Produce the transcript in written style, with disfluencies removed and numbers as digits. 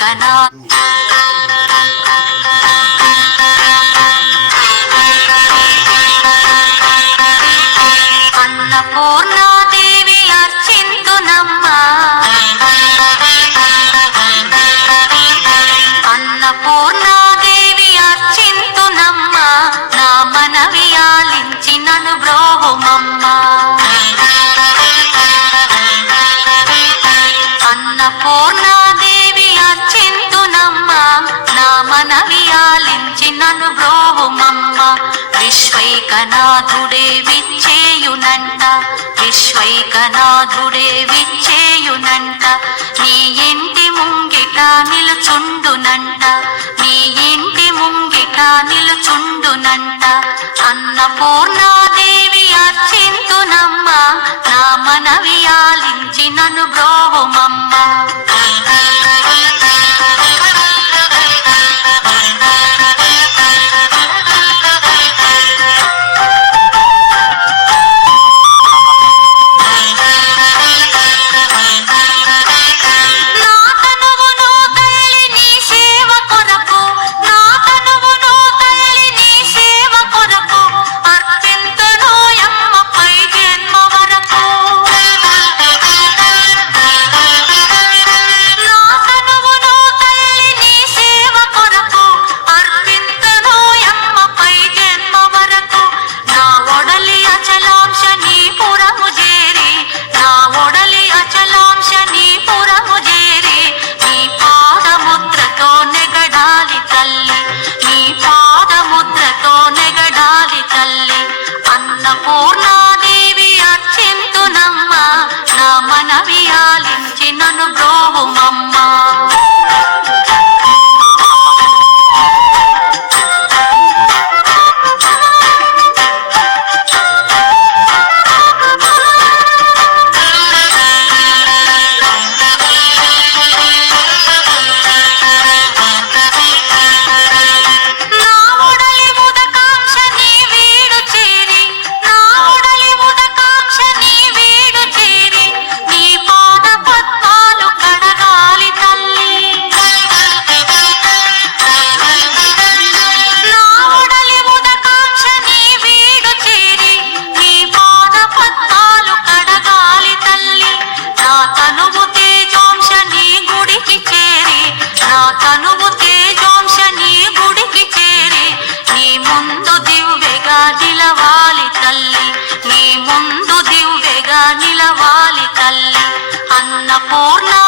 కనా అన్నపూర్ణాదేవి అర్చింతునమ్మా అన్నపూర్ణాదేవి అర్చింతునమ్మా నా మనవి ఆలించి నన్ను బ్రోహుమమ్మా అన్నపూర్ణాదేవి అర్చింతునమ్మా నా మనవి ఆలించి నన్ను బ్రోహుమమ్మా విశ్వైకనాథుడే విచ్చేయునంట విశ్వైకనాథుడే విచ్చేయునంట నీ ఇంటి ముంగిట నిలుచుండునంట నీ ఇంటి ముంగిట నిలుచుండునంట అన్నపూర్ణాదేవి అర్చింతునమ్మా నా మనవి ఆలించి నన్ను బ్రోహుమమ్మా అన్నపూర్ణాదేవి అర్చింతునమ్మా నా మనవి ఆలించి నన్ను బ్రోహుమమ్మా నిలవాలి తల్లి అన్నపూర్ణ